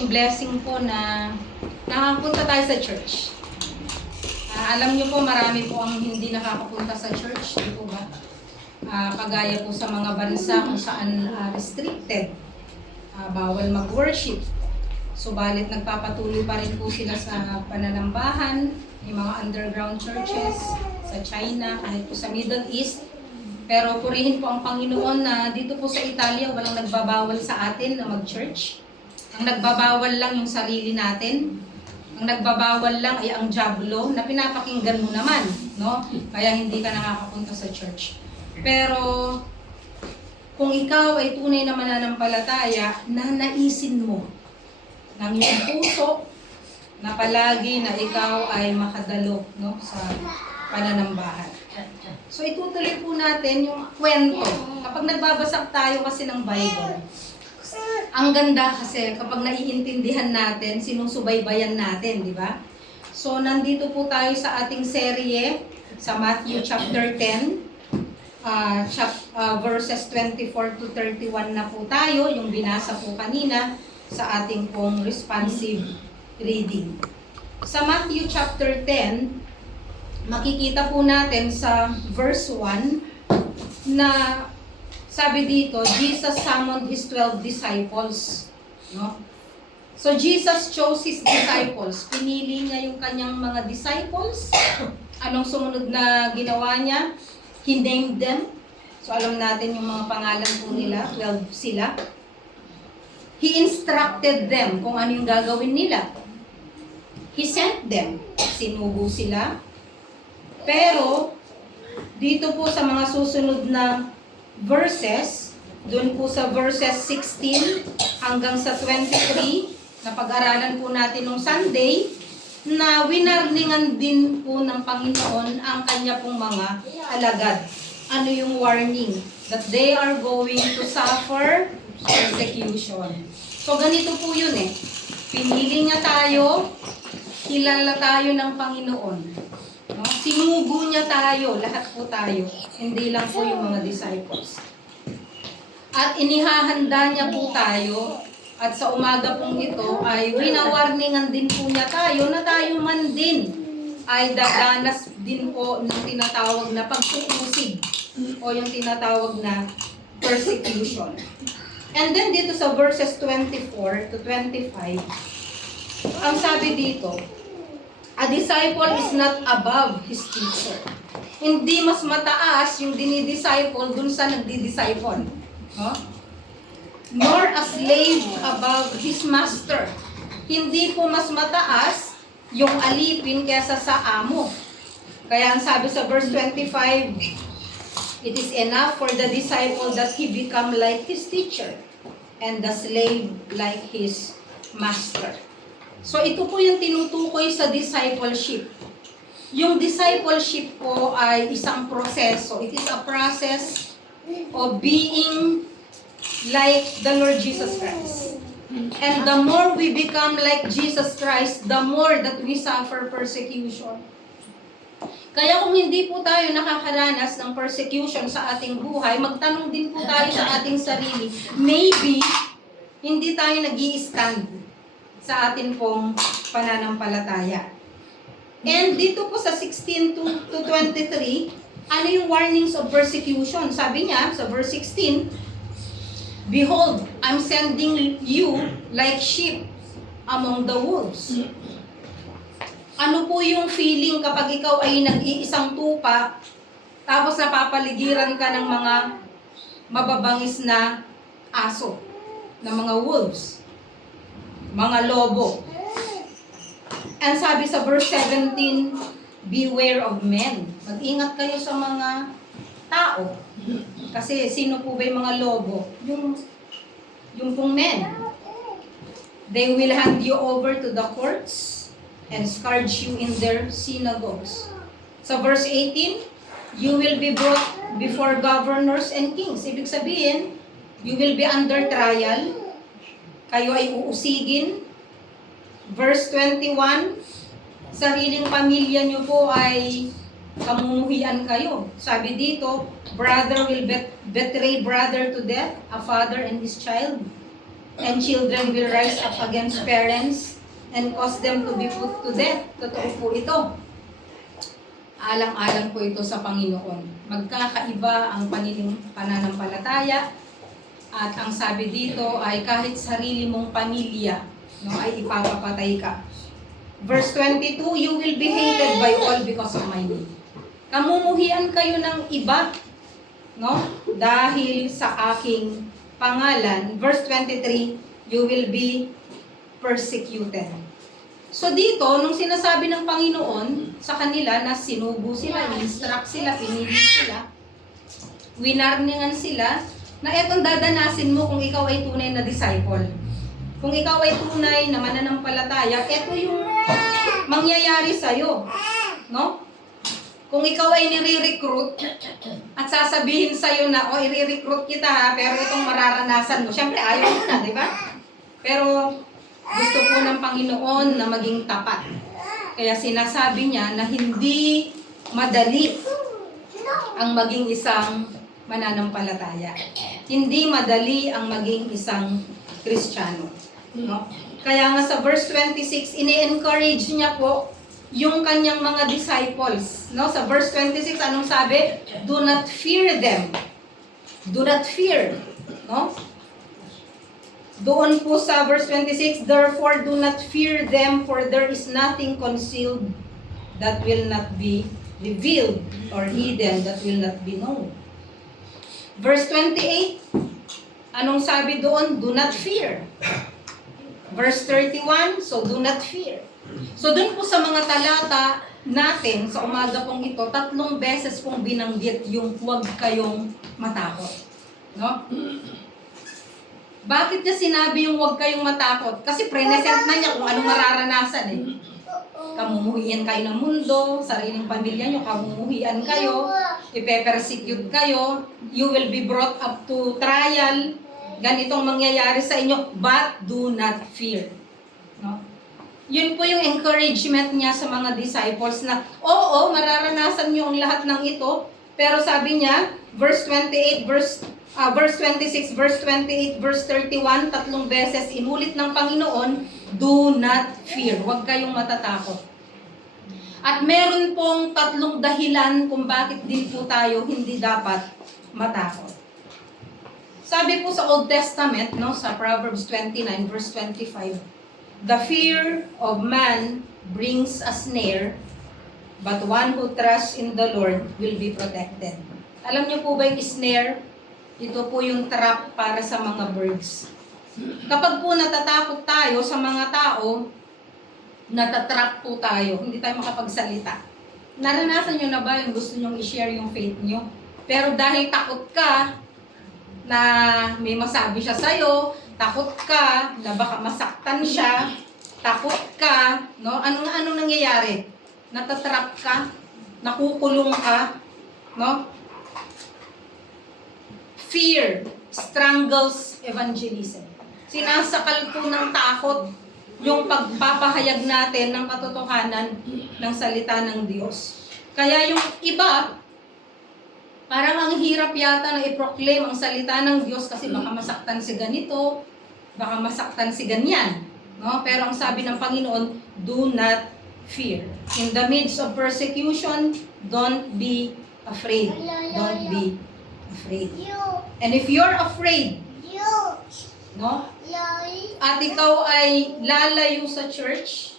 malaking blessing po na nakapunta tayo sa church. Alam niyo po, marami po ang hindi nakakapunta sa church, di po ba? Kagaya po sa mga bansa kung saan restricted, bawal mag-worship. Subalit nagpapatuloy pa rin po sila sa pananambahan, yung mga underground churches sa China, kahit po sa Middle East. Pero purihin po ang Panginoon na dito po sa Italia, walang nagbabawal sa atin na mag-church. Ang nagbabawal lang yung sarili natin. Ang nagbabawal lang ay ang dyablo na pinapakinggan mo naman, no? Kaya hindi ka nakakapunta sa church. Pero kung ikaw ay tunay na mananampalataya, nanaisin mo ng iyong puso na palagi na ikaw ay makadalo, no, sa pananambahan. So itutuloy po natin yung kwento. Kapag nagbabasa tayo kasi ng Bible, ang ganda kasi kapag naiintindihan natin, sinusubaybayan natin, di ba? So nandito po tayo sa ating serye sa Matthew chapter 10, verses 24 to 31 na po tayo, yung binasa po kanina sa ating pong responsive reading. Sa Matthew chapter 10, makikita po natin sa verse 1 na sabi dito, Jesus summoned His 12 disciples. No? So Jesus chose His disciples. Pinili niya yung kanyang mga disciples. Anong sumunod na ginawa niya? He named them. So alam natin yung mga pangalan po nila, 12 sila. He instructed them kung ano yung gagawin nila. He sent them. Sinugo sila. Pero, dito po sa mga susunod na verses, doon po sa verses 16 hanggang sa 23, na pag-aralan po natin nung Sunday, na winarningan din po ng Panginoon ang kanya pong mga alagad. Ano yung warning? That they are going to suffer persecution. So, ganito po yun eh. Pinili niya tayo, kilala tayo ng Panginoon. No? Sinugo niya tayo, lahat po tayo. Hindi lang po yung mga disciples. At inihahanda niya po tayo. At sa umaga pong ito ay winawarningan din po niya tayo na tayo man din ay dadanas din po ng tinatawag na pagsusig o yung tinatawag na persecution. And then dito sa verses 24 to 25, ang sabi dito, a disciple is not above his teacher. Hindi mas mataas yung dinidisciple dun sa nagdi-disciple. Huh? Nor a slave above his master. Hindi po mas mataas yung alipin kaysa sa amo. Kaya ang sabi sa verse 25, it is enough for the disciple that he become like his teacher and the slave like his master. So ito po yung tinutukoy sa discipleship. Yung discipleship po ay isang proseso. It is a process of being like the Lord Jesus Christ. And the more we become like Jesus Christ, the more that we suffer persecution. Kaya kung hindi po tayo nakakaranas ng persecution sa ating buhay, magtanong din po tayo sa ating sarili, maybe hindi tayo nag-i-stand sa atin pong pananampalataya. And dito po sa 16 to 23, ano yung warnings of persecution? Sabi niya sa verse 16, behold, I'm sending you like sheep among the wolves. Ano po yung feeling kapag ikaw ay nag-iisang tupa, tapos napapaligiran ka ng mga mababangis na aso, na mga wolves, mga lobo. And sabi sa verse 17, beware of men. Mag-ingat kayo sa mga tao. Kasi sino po ba yung mga lobo? Yung pong men. They will hand you over to the courts and scourge you in their synagogues. Sa verse 18, you will be brought before governors and kings. Ibig sabihin, you will be under trial. Kayo ay uusigin. Verse 21, sariling pamilya nyo po ay kamumuhian kayo. Sabi dito, brother will betray brother to death, a father and his child. And children will rise up against parents and cause them to be put to death. Totoo po ito. Alang-alang po ito sa Panginoon. Magkakaiba ang pananampalataya at ang sabi dito ay kahit sarili mong pamilya, no, ay ipapapatay ka. Verse 22, you will be hated by all because of my name. Kamumuhian kayo ng iba, no, dahil sa aking pangalan. Verse 23, you will be persecuted. So dito, nung sinasabi ng Panginoon sa kanila na sinubo sila, instruct sila, pinili sila, winarningan sila, na etong dadanasin mo kung ikaw ay tunay na disciple. Kung ikaw ay tunay na mananampalataya, eto yung mangyayari sa'yo. No? Kung ikaw ay nire-recruit at sasabihin sa'yo na, oh, i-recruit kita ha, pero itong mararanasan mo. Siyempre, ayaw mo na, di ba? Pero gusto po ng Panginoon na maging tapat. Kaya sinasabi niya na hindi madali ang maging isang mananampalataya. Hindi madali ang maging isang Kristiyano. No? Kaya nga sa verse 26, ini-encourage niya po yung kanyang mga disciples. No? Sa verse 26, anong sabi? Do not fear them. Do not fear. No? Doon po sa verse 26, therefore do not fear them, for there is nothing concealed that will not be revealed, or hidden that will not be known. Verse 28, anong sabi doon? Do not fear. Verse 31, so do not fear. So doon po sa mga talata natin sa umaga pong ito, 3 beses pong binanggit yung huwag kayong matakot. No? Bakit niya sinabi yung huwag kayong matakot? Kasi present na niya kung anong mararanasan eh. Kamumuhian kayo ng mundo, sariling pamilya nyo, kamumuhian kayo, ipe-persecute kayo, you will be brought up to trial, ganitong mangyayari sa inyo, but do not fear. No? Yun po yung encouragement niya sa mga disciples na, oo, mararanasan nyo ang lahat ng ito, pero sabi niya, verse 26, verse 28, verse 31, 3 beses, inulit ng Panginoon, do not fear. Huwag kayong matatakot. At meron pong 3 dahilan kung bakit din po tayo hindi dapat matakot. Sabi po sa Old Testament, no, sa Proverbs 29, verse 25, the fear of man brings a snare, but one who trusts in the Lord will be protected. Alam niyo po ba yung snare? Ito po yung trap para sa mga birds. Kapag po natatakot tayo sa mga tao, natatrap po tayo, hindi tayo makapagsalita. Naranasan nyo na ba yung gusto nyong i-share yung faith nyo? Pero dahil takot ka na may masabi siya sa'yo, takot ka na baka masaktan siya, takot ka, no? Anong nangyayari? Natatrap ka, nakukulong ka, no? Fear strangles evangelism. Sinasakal po ng takot yung pagpapahayag natin ng katotohanan ng salita ng Diyos. Kaya yung iba, parang ang hirap yata na i-proclaim ang salita ng Diyos kasi baka masaktan si ganito, baka masaktan si ganyan. No? Pero ang sabi ng Panginoon, do not fear. In the midst of persecution, don't be afraid. Don't be afraid. And if you're afraid, no? At ikaw ay lalayo sa church,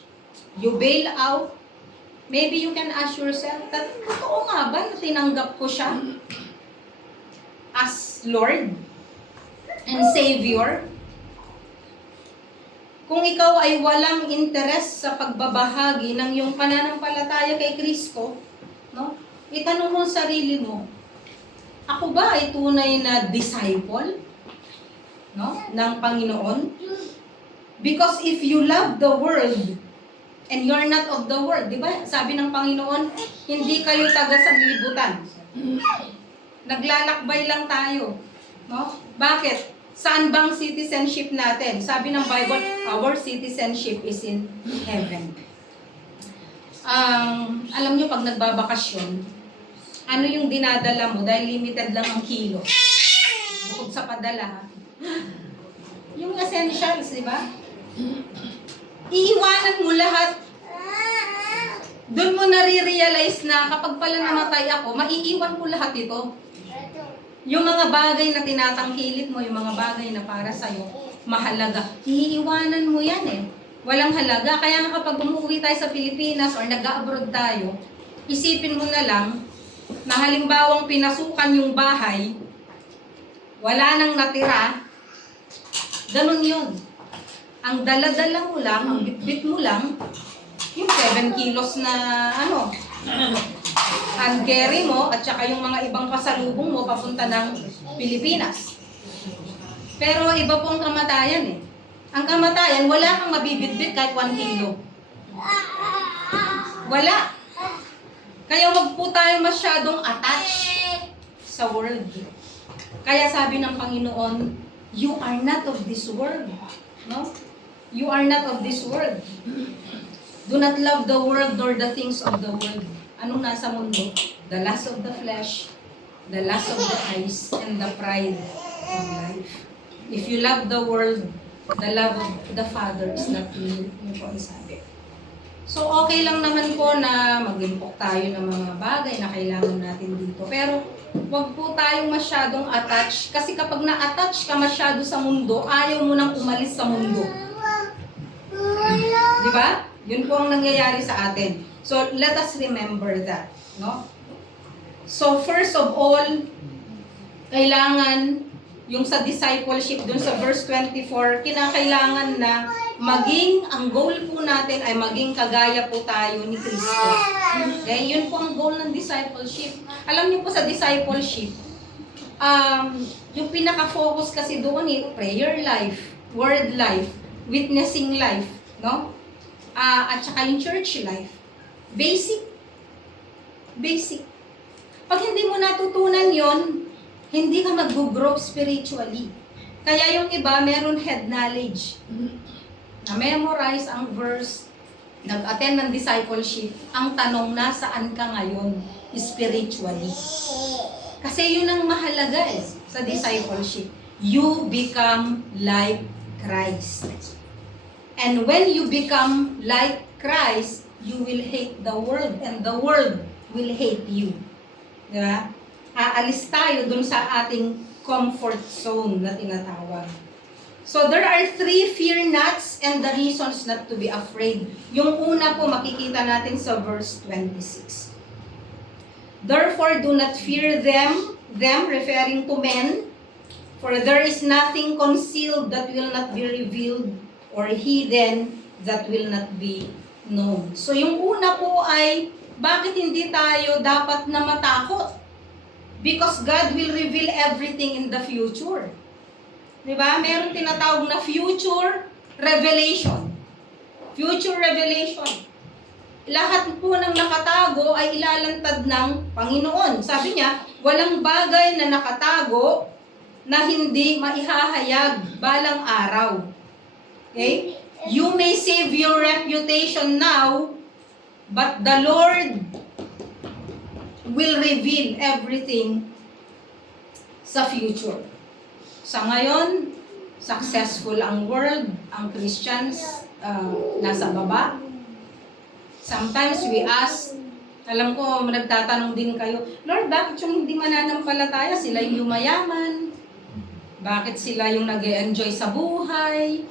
you bail out, maybe you can ask yourself that, totoo nga ba na tinanggap ko siya as Lord and Savior? Kung ikaw ay walang interes sa pagbabahagi ng iyong pananampalataya kay Kristo, no? Itanong mo sa sarili mo, ako ba ay tunay na disciple, no, ng Panginoon? Because if you love the world and you're not of the world, di ba? Sabi ng Panginoon, hindi kayo taga sanlibutan. Naglalakbay lang tayo, no? Bakit? Saan bang citizenship natin? Sabi ng Bible, our citizenship is in heaven. Alam nyo, pag nagbabakasyon, ano yung dinadala mo dahil limited lang ang kilo? Bukod sa padala, ha? Yung essentials, di ba? Iiwanan mo lahat. Doon mo nare-realize na kapag pala namatay ako, maiiwan ko lahat ito. Yung mga bagay na tinatangkilik mo, yung mga bagay na para sa'yo, mahalaga. Iiwanan mo yan eh. Walang halaga. Kaya nga kapag umuwi tayo sa Pilipinas or nag-abroad tayo, isipin mo na lang na halimbawang pinasukan yung bahay, wala nang natira, ganun yun. Ang dala-dala mo lang, ang bitbit mo lang, yung 7 kilos na hand carry mo at saka yung mga ibang pasalubong mo papunta ng Pilipinas. Pero iba po ang kamatayan eh. Ang kamatayan, wala kang mabibitbit kahit 1 kilo. Wala. Kaya wag po tayo masyadong attached sa world. Kaya sabi ng Panginoon, you are not of this world. No? You are not of this world. Do not love the world nor the things of the world. Anong nasa mundo? The lust of the flesh, the lust of the eyes, and the pride of life. If you love the world, the love of the Father is not in you. Yun po ang sabi. So, okay lang naman po na mag-impok tayo ng mga bagay na kailangan natin dito. Pero, wag po tayong masyadong attached. Kasi kapag na-attach ka masyado sa mundo, ayaw mo nang umalis sa mundo. Di ba? Yun po ang nangyayari sa atin. So, let us remember that. No? So, first of all, kailangan yung sa discipleship, dun sa verse 24, kinakailangan na maging, ang goal po natin ay maging kagaya po tayo ni Kristo. Okay? Yun po ang goal ng discipleship. Alam niyo po sa discipleship, yung pinaka-focus kasi doon prayer life, word life, witnessing life, no? At saka yung church life. Basic. Basic. Pag hindi mo natutunan yon, hindi ka mag-grow spiritually. Kaya yung iba, meron head knowledge. Na-memorize ang verse, nag-attend ng discipleship, ang tanong, nasaan ka ngayon spiritually? Kasi yun ang mahalaga sa discipleship. You become like Christ. And when you become like Christ, you will hate the world and the world will hate you. Diba? Aalis tayo dun sa ating comfort zone na tinatawag. So there are 3 fear nots and the reasons not to be afraid. Yung una po makikita natin sa verse 26. Therefore do not fear them referring to men, for there is nothing concealed that will not be revealed, or hidden that will not be known. So yung una po ay, bakit hindi tayo dapat na matakot? Because God will reveal everything in the future. Diba? Meron tinatawag na future revelation. Future revelation. Lahat po ng nakatago ay ilalantad ng Panginoon. Sabi niya, walang bagay na nakatago na hindi maihahayag balang araw. Okay? You may save your reputation now, but the Lord will reveal everything sa future. Sa ngayon, successful ang world, ang Christians nasa baba. Sometimes we ask, alam ko, nagtatanong din kayo, Lord, bakit yung hindi mananampalataya? Sila yung yumayaman? Bakit sila yung nag-e-enjoy sa buhay?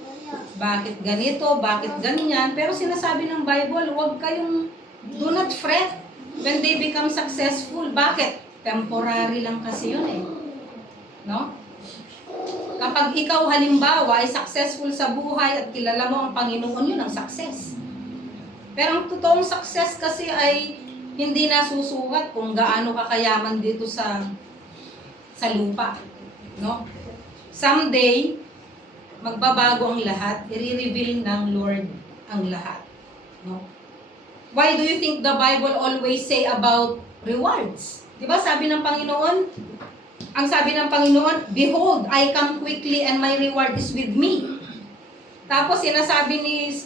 Bakit ganito? Bakit ganyan? Pero sinasabi ng Bible, huwag kayong, do not fret when they become successful. Bakit? Temporary lang kasi yun eh. No? Kapag ikaw halimbawa ay successful sa buhay at kilala mo ang Panginoon, yun ang success. Pero ang totoong success kasi ay hindi nasusukat kung gaano kakayaman dito sa lupa. No? Someday, magbabago ang lahat, i-reveal ng Lord ang lahat. No? Why do you think the Bible always say about rewards? Diba sabi ng Panginoon, ang sabi ng Panginoon, behold, I come quickly and my reward is with me. Tapos sinasabi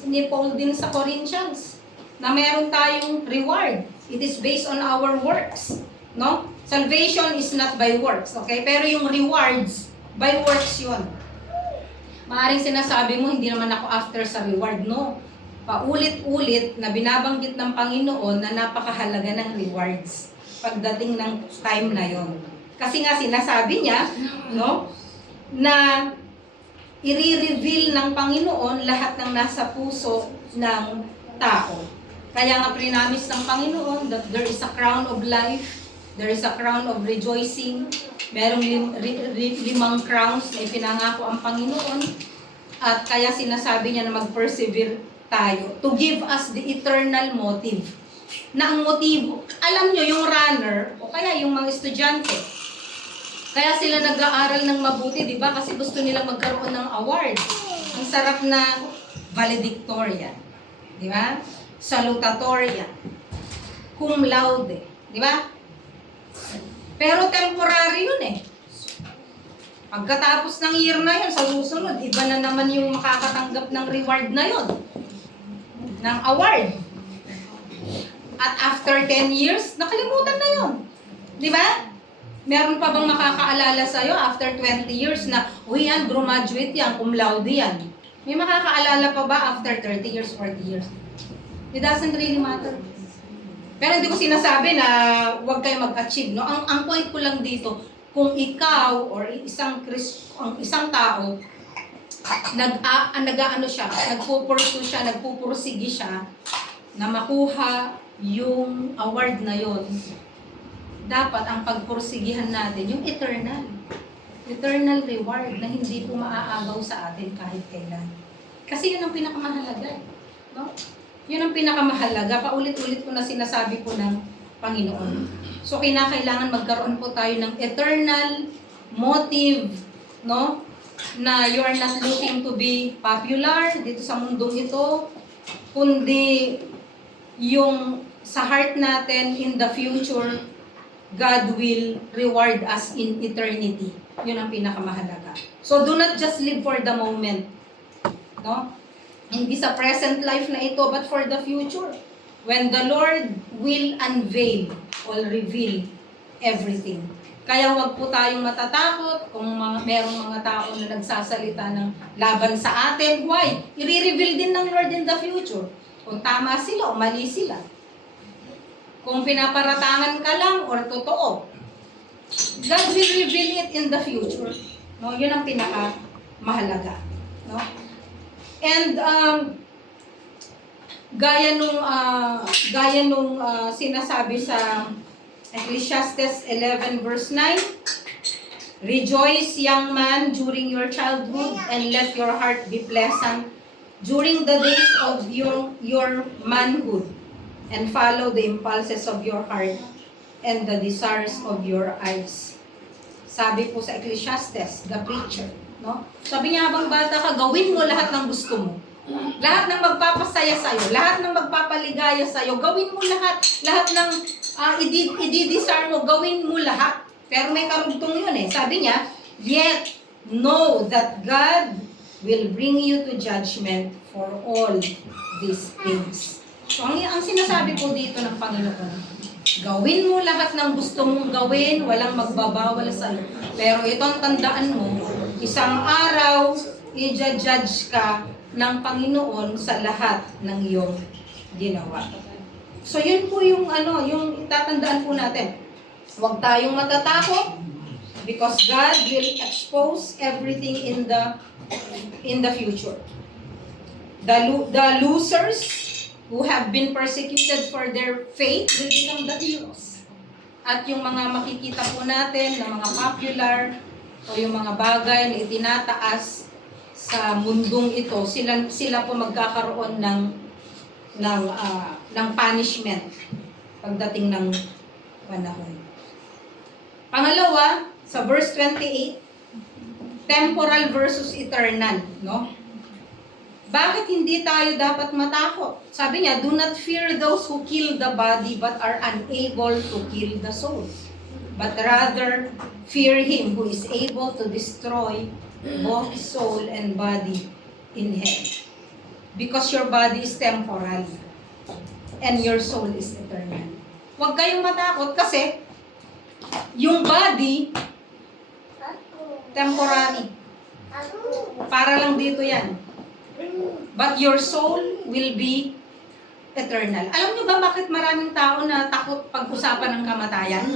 ni Paul din sa Corinthians na meron tayong reward. It is based on our works. No? Salvation is not by works. Okay? Pero yung rewards, by works yun. Maaring sinasabi mo, hindi naman ako after sa reward. No. Paulit-ulit na binabanggit ng Panginoon na napakahalaga ng rewards pagdating ng time na yon. Kasi nga sinasabi niya, no, na i-reveal ng Panginoon lahat ng nasa puso ng tao. Kaya nga prinamis ng Panginoon that there is a crown of life, there is a crown of rejoicing, merong limang crowns na ipinangako ang Panginoon, at kaya sinasabi niya na mag-persevere tayo to give us the eternal motive. Na ang motibo, alam nyo, yung runner, o kaya yung mga estudyante, kaya sila nag-aaral ng mabuti, di ba? Kasi gusto nilang magkaroon ng award. Ang sarap na valedictorian, di ba? Salutatorian, cum laude, di ba? Pero temporary yun eh. Pagkatapos ng year na yun, sa susunod, iba na naman yung makakatanggap ng reward na yun. Ng award. At after 10 years, nakalimutan na yun. Di ba? Meron pa bang makakaalala sa'yo after 20 years na, uy yan, graduate yan, cum laude yan. May makakaalala pa ba after 30 years, 40 years? It doesn't really matter. Pero hindi ko sinasabi na huwag kayo mag-achieve. No? Ang point ko lang dito, kung ikaw or isang tao, nag-ano siya, nagpupursige siya na makuha yung award na yon, dapat ang pagpursigihan natin yung eternal reward na hindi po maaagaw sa atin kahit kailan. Kasi yun ang pinakamahalaga. No? Yun ang pinakamahalaga. Paulit-ulit ko na sinasabi po ng Panginoon. So, kinakailangan magkaroon po tayo ng eternal motive, no? Na you are not looking to be popular dito sa mundong ito, kundi yung sa heart natin in the future, God will reward us in eternity. Yun ang pinakamahalaga. So, do not just live for the moment. No? Hindi sa present life na ito, but for the future. When the Lord will unveil or reveal everything. Kaya huwag po tayong matatakot kung merong mga tao na nagsasalita ng laban sa atin. Why? I-reveal din ng Lord in the future. Kung tama sila o mali sila. Kung pinaparatangan ka lang or totoo. God will reveal it in the future. No, yun ang pinaka-mahalaga. No? And gaya nung sinasabi sa Ecclesiastes 11 verse 9, rejoice, young man, during your childhood, and let your heart be pleasant during the days of your manhood, and follow the impulses of your heart and the desires of your eyes. Sabi po sa Ecclesiastes, the preacher, no? Sabi niya, habang bata ka, gawin mo lahat ng gusto mo. Lahat ng magpapasaya sa'yo, lahat ng magpapaligaya sa'yo, gawin mo lahat. Lahat ng i-desire mo, gawin mo lahat. Pero may karugtong yun eh. Sabi niya, yet know that God will bring you to judgment for all these things. So, ang sinasabi po dito ng Panginoon, gawin mo lahat ng gusto mong gawin, walang magbabawal sa'yo. Pero itong tandaan mo, isang araw, i-judge ka ng Panginoon sa lahat ng iyong ginawa. So, yun po yung yung tatandaan po natin. Huwag tayong matatakot because God will expose everything in the future. The losers who have been persecuted for their faith will become the heroes. At yung mga makikita po natin na mga popular o yung mga bagay na itinataas sa mundong ito, sila po magkakaroon ng punishment pagdating ng panahon. Pangalawa, sa verse 28, temporal versus eternal, no? Bakit hindi tayo dapat matakot? Sabi niya, do not fear those who kill the body but are unable to kill the soul. But rather, fear Him who is able to destroy both soul and body in hell. Because your body is temporal and your soul is eternal. Huwag kayong matakot kasi yung body, temporary. Para lang dito yan. But your soul will be eternal. Alam niyo ba bakit maraming tao na takot pag-usapan ng kamatayan?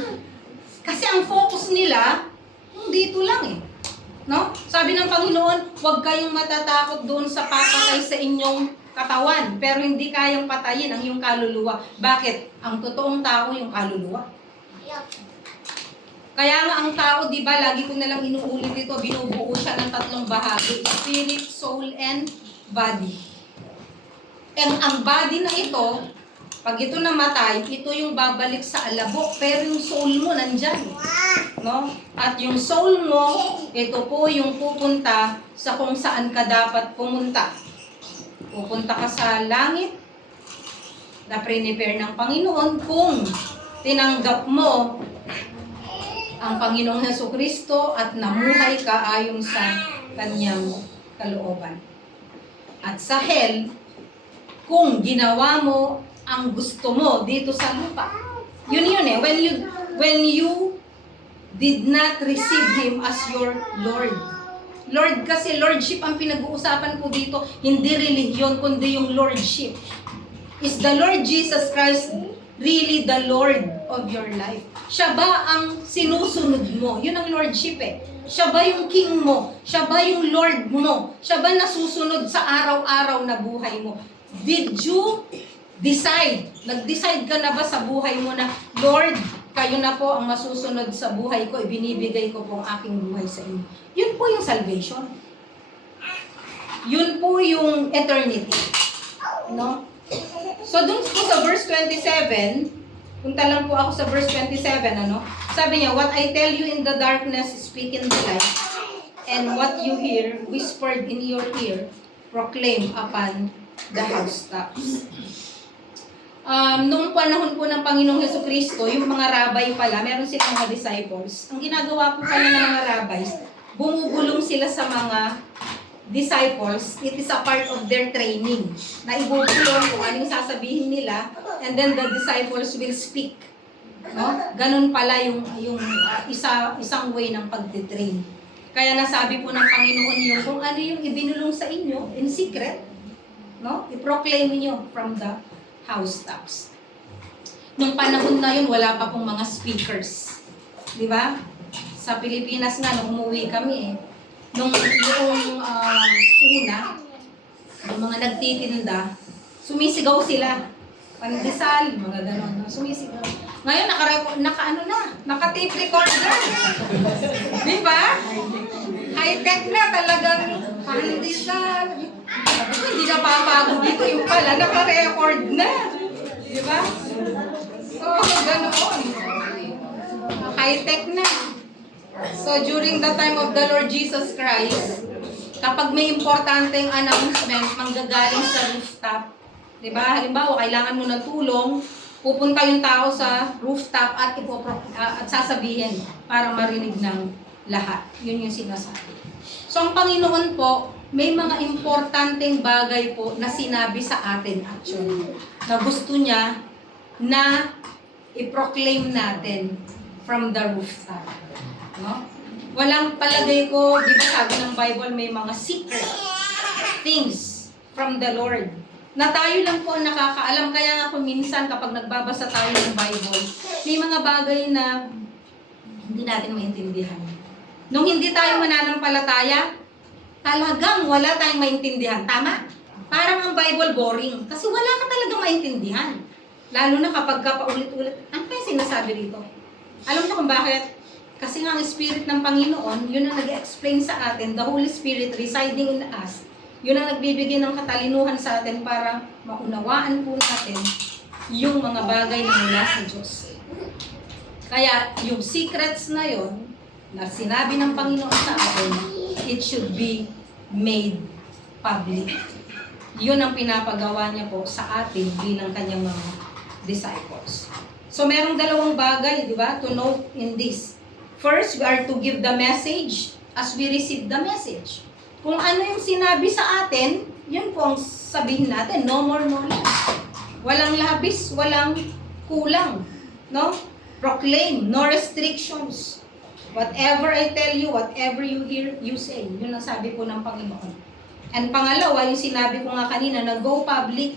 Kasi ang focus nila, dito lang eh. No? Sabi ng Panginoon, huwag kayong matatakot doon sa papatay sa inyong katawan, pero hindi kayang patayin ang iyong kaluluwa. Bakit? Ang totoong tao yung kaluluwa. Kaya nga ang tao, di ba, lagi ko nalang inuulit ito, binubuo siya ng 3 bahagi, spirit, soul, and body. And ang body na ito, pag ito namatay, ito yung babalik sa alabok, pero yung soul mo nandyan. No? At yung soul mo, ito po yung pupunta sa kung saan ka dapat pumunta. Pupunta ka sa langit na prepare ng Panginoon kung tinanggap mo ang Panginoong Hesukristo at namuhay ka ayon sa kanyang kalooban. At sa hell, kung ginawa mo ang gusto mo dito sa lupa. Yun eh, when you did not receive Him as your Lord. Lord kasi Lordship ang pinag-uusapan po dito, hindi religion kundi yung Lordship. Is the Lord Jesus Christ really the Lord of your life? Siya ba ang sinusunod mo? Yun ang Lordship eh. Siya ba yung King mo? Siya ba yung Lord mo? Siya ba nasusunod sa araw-araw na buhay mo? Did you decide? Nag-decide ka na ba sa buhay mo na, Lord, kayo na po ang masusunod sa buhay ko, ibinibigay ko po ang aking buhay sa inyo. Yun po yung salvation. Yun po yung eternity. No? So, dun po sa verse 27, punta lang po ako sa verse 27, ano? Sabi niya, what I tell you in the darkness, speak in the light, and what you hear, whispered in your ear, proclaim upon the housetops. Noong panahon po ng Panginoong Hesukristo, yung mga rabay pala, meron silang mga disciples. Ang ginagawa po pala ng mga rabbis, bumubulong sila sa mga disciples. It is a part of their training. Na ibubulong kung anong sasabihin nila, and then the disciples will speak. No? Ganun pala yung isang way ng pagtitrain. Kaya nasabi po ng Panginoon yung kung ano yung ibinulong sa inyo in secret, no? I-proclaim niyo from the housetops. Nung panahon na yun, wala pa pong mga speakers. Di ba? Sa Pilipinas nga, nung umuwi kami nung yung una, yung mga nagtitinda, sumisigaw sila. Pandesal, mga gano'n. Sumisigaw. Ngayon, naka-tape recorder. Di ba? High-tech na talagang pandesal. Hindi na papagod dito. Yung pala, naka-record na. Di ba? So, ganoon. High-tech na. So, during the time of the Lord Jesus Christ, kapag may importanteng announcement, manggagaling sa rooftop, di ba? Halimbawa, kailangan mo ng tulong, pupunta yung tao sa rooftop at sasabihin para marinig ng lahat. Yun yung sinasabi. So, ang Panginoon po, may mga importanteng bagay po na sinabi sa atin actually, na gusto niya na i-proclaim natin from the rooftop. No? Walang palagay ko, di ba sabi ng Bible, may mga secret things from the Lord na tayo lang po ang nakakaalam. Kaya nga kung minsan kapag nagbabasa tayo ng Bible, may mga bagay na hindi natin maintindihan. Nung hindi tayo mananampalataya, talagang wala tayong maintindihan. Tama? Parang ang Bible boring. Kasi wala ka talagang maintindihan. Lalo na kapag ka paulit-ulit, ano pa yung sinasabi rito? Alam mo kung bakit? Kasi nga ang Spirit ng Panginoon, yun ang nag-explain sa atin, the Holy Spirit residing in us, yun ang nagbibigay ng katalinuhan sa atin para maunawaan po natin yung mga bagay na mula sa Diyos. Kaya yung secrets na yun, na sinabi ng Panginoon sa atin, it should be made public. Yun ang pinapagawa niya po sa atin bilang kanyang mga disciples. So merong dalawang bagay, di ba, to note in this. First, we are to give the message as we receive the message. Kung ano yung sinabi sa atin, yun po ang sabihin natin, no more, no less. Walang labis, walang kulang. No? Proclaim, no restrictions. Whatever I tell you, whatever you hear, you say. Yun ang sabi po ng Panginoon. And pangalawa, yung sinabi ko nga kanina, na go public,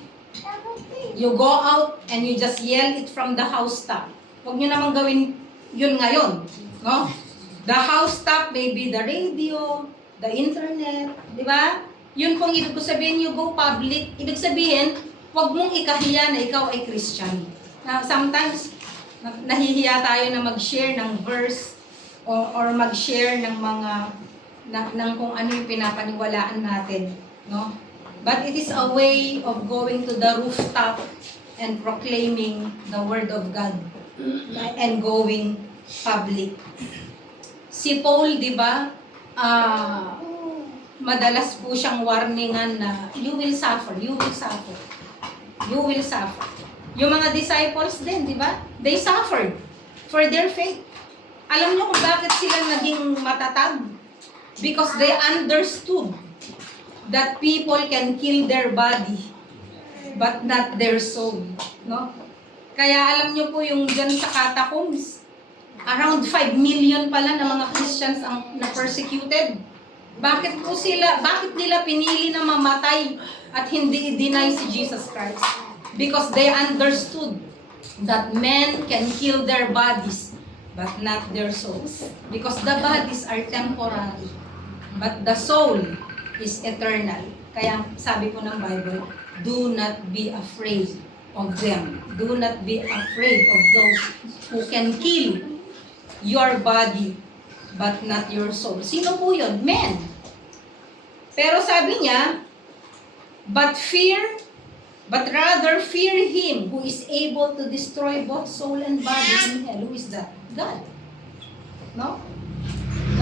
you go out and you just yell it from the housetop. Huwag nyo namang gawin yun ngayon. No? The housetop may be the radio, the internet, di ba? Yun pong ibig ko sabihin, you go public. Ibig sabihin, huwag mong ikahiya na ikaw ay Christian. Now, sometimes, nahihiya tayo na mag-share ng verse or mag-share ng mga ng kung ano yung pinapaniwalaan natin, no? But it is a way of going to the rooftop and proclaiming the word of God and going public. Si Paul, di ba, madalas po siyang warningan na you will suffer, you will suffer, you will suffer. Yung mga disciples din, di ba? They suffered for their faith. Alam niyo kung bakit sila naging matatag? Because they understood that people can kill their body, but not their soul. No? Kaya alam niyo po yung dyan sa catacombs, around 5 million pala na mga Christians ang na-persecuted. Bakit nila pinili na mamatay at hindi i-deny si Jesus Christ? Because they understood that men can kill their bodies, but not their souls. Because the bodies are temporary, but the soul is eternal. Kaya sabi po ng Bible, do not be afraid of them. Do not be afraid of those who can kill your body, but not your soul. Sino po yun? Men. Pero sabi niya, but rather fear Him who is able to destroy both soul and body in hell. Who is that? God. No?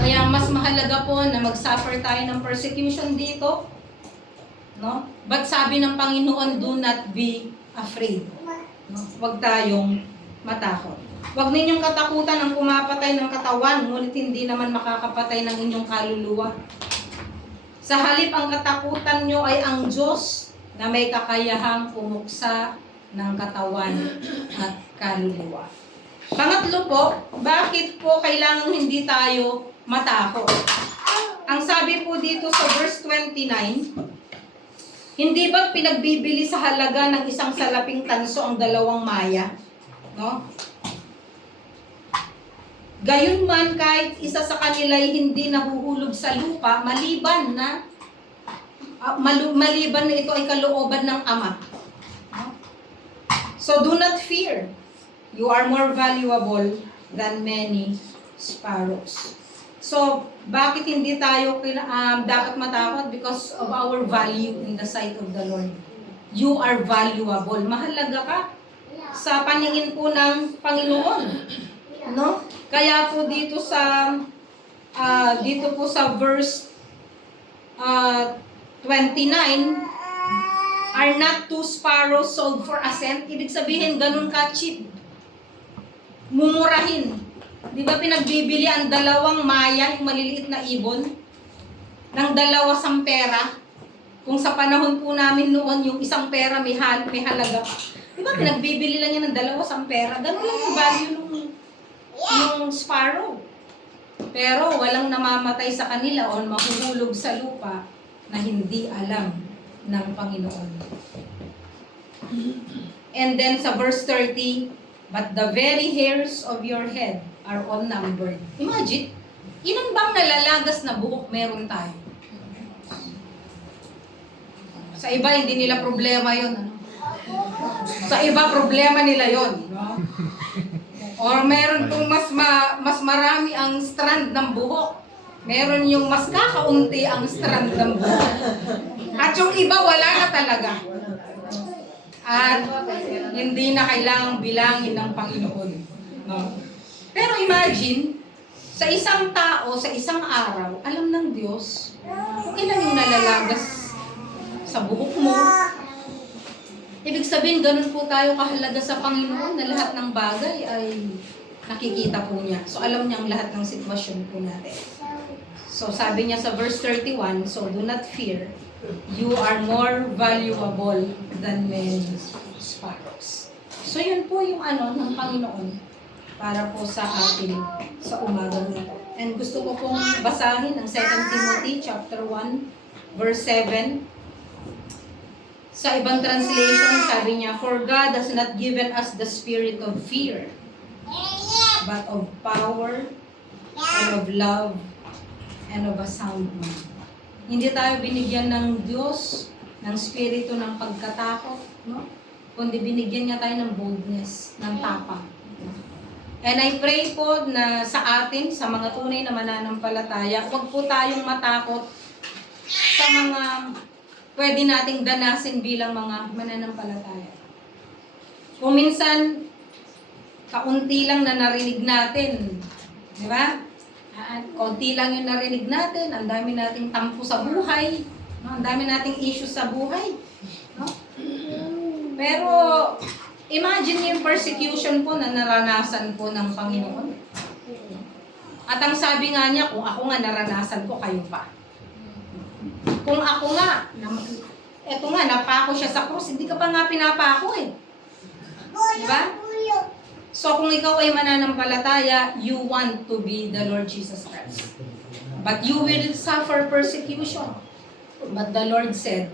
Kaya mas mahalaga po na mag-suffer tayo ng persecution dito. No? But sabi ng Panginoon, do not be afraid. No? Huwag tayong matakot. Huwag ninyong katakutan ang pumapatay ng katawan, ngunit hindi naman makakapatay ng inyong kaluluwa. Sa halip, ang katakutan nyo ay ang Diyos na may kakayahang pumuksa ng katawan at kaluluwa. Pangatlo po, bakit po kailangan hindi tayo matakot? Ang sabi po dito sa verse 29, hindi ba pinagbibili sa halaga ng isang salaping tanso ang dalawang maya? No? Gayunman, kahit isa sa kanila ay hindi nahuhulog sa lupa, maliban na ito ay kalooban ng Ama. No? So do not fear. You are more valuable than many sparrows. So, bakit hindi tayo dapat matakot? Because of our value in the sight of the Lord. You are valuable. Mahalaga ka sa paningin po ng Panginoon. No? Kaya po dito po sa verse 29, are not 2 sparrows sold for a cent? Ibig sabihin, ganun ka cheap. Mumurahin. Di ba pinagbibili ang dalawang maya, yung maliliit na ibon, ng 2 pera? Kung sa panahon po namin noon, yung isang pera may halaga. Di ba pinagbibili lang yan ng 2 pera? Ganun lang yung value ng sparrow. Pero walang namamatay sa kanila o mahuhulog sa lupa na hindi alam ng Panginoon. And then sa verse 30, but the very hairs of your head are all numbered. Imagine, ilan bang nalalagas na buhok meron tayo? Sa iba, hindi nila problema yun. Ano? Sa iba, problema nila yun. No? Or meron pong mas marami ang strand ng buhok. Meron yung mas kakaunti ang strand ng buhok. At yung iba, wala na talaga. At hindi na kailangang bilangin ng Panginoon. No? Pero imagine, sa isang tao, sa isang araw, alam ng Diyos kung ilan yung nalalagas sa buhok mo. Ibig sabihin, ganun po tayo kahalaga sa Panginoon na lahat ng bagay ay nakikita po niya. So alam niya ang lahat ng sitwasyon po natin. So sabi niya sa verse 31, so do not fear. You are more valuable than many sparrows. So yun po yung ng Panginoon para po sa atin sa umagang ito. And gusto ko pong basahin ang 2 Timothy chapter 1, verse 7. Sa ibang translation, sabi niya, "For God has not given us the spirit of fear, but of power, and of love, and of a sound mind." Hindi tayo binigyan ng Diyos ng spirito ng pagkatakot, no? Kundi binigyan niya tayo ng boldness, ng tapang. And I pray po na sa atin, sa mga tunay na mananampalataya, huwag po tayong matakot sa mga pwede nating ganasin bilang mga mananampalataya. Kung minsan, kaunti lang na narinig natin, di ba? Kaunti lang yung narinig natin, ang dami nating tampo sa buhay, no? Ang dami nating issues sa buhay. No? Pero, imagine yung persecution po na naranasan po ng Panginoon. At ang sabi nga niya, kung ako nga naranasan ko, kayo pa. Kung ako nga, eto nga, napako siya sa krus, hindi ka pa nga pinapako eh. Diba? So kung ikaw ay mananampalataya, you want to be the Lord Jesus Christ. But you will suffer persecution. But the Lord said,